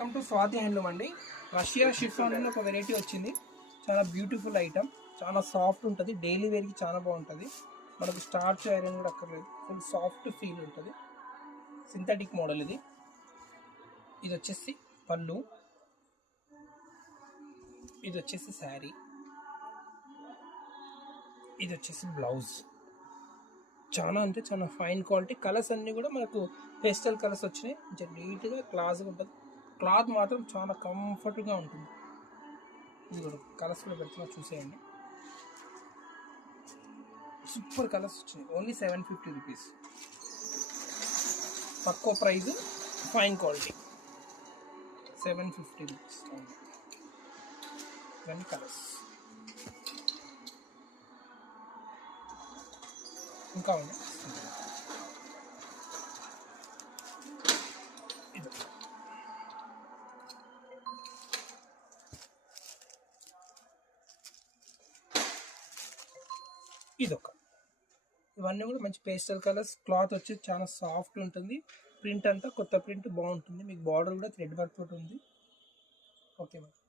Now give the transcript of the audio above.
Welcome to Swathi handloom అండి. Russia chiffon అని ఒక వెరైటీ వచ్చింది. చాలా బ్యూటిఫుల్ ఐటమ్, చాలా సాఫ్ట్ ఉంటుంది, డైలీ వేర్కి చాలా బాగుంటుంది. మనకు స్టార్చ్ ఐరన్ కూడా అక్కర్లేదు, ఫుల్ సాఫ్ట్ ఫీల్ ఉంటుంది. సింథటిక్ మోడల్ ఇది. ఇది వచ్చేసి పళ్ళు, ఇది వచ్చేసి శారీ, ఇది వచ్చేసి బ్లౌజ్. చాలా అంటే చాలా ఫైన్ క్వాలిటీ. కలర్స్ అన్నీ కూడా మనకు పేస్టల్ కలర్స్ వచ్చినాయి. కొంచెం నీట్గా క్లాస్గా ఉంటుంది. క్లాత్ మాత్రం చాలా కంఫర్ట్గా ఉంటుంది. ఇది కూడా కలర్స్ కూడా పెడుతున్నా, చూసేయండి. సూపర్ కలర్స్ వచ్చినాయి. Only 750 rupees. తక్కువ price, fine quality. 750 rupees only. ఇవన్నీ కలర్స్. ఇంకా ఉన్నాయి. ఇదొక, ఇవన్నీ కూడా మంచి పేస్టల్ కలర్స్. క్లాత్ వచ్చి చాలా సాఫ్ట్ ఉంటుంది. ప్రింట్ అంతా కొత్త ప్రింట్ బాగుంటుంది. మీకు బార్డర్ కూడా థ్రెడ్ వర్క్ తోటి ఉంది. Okay madam.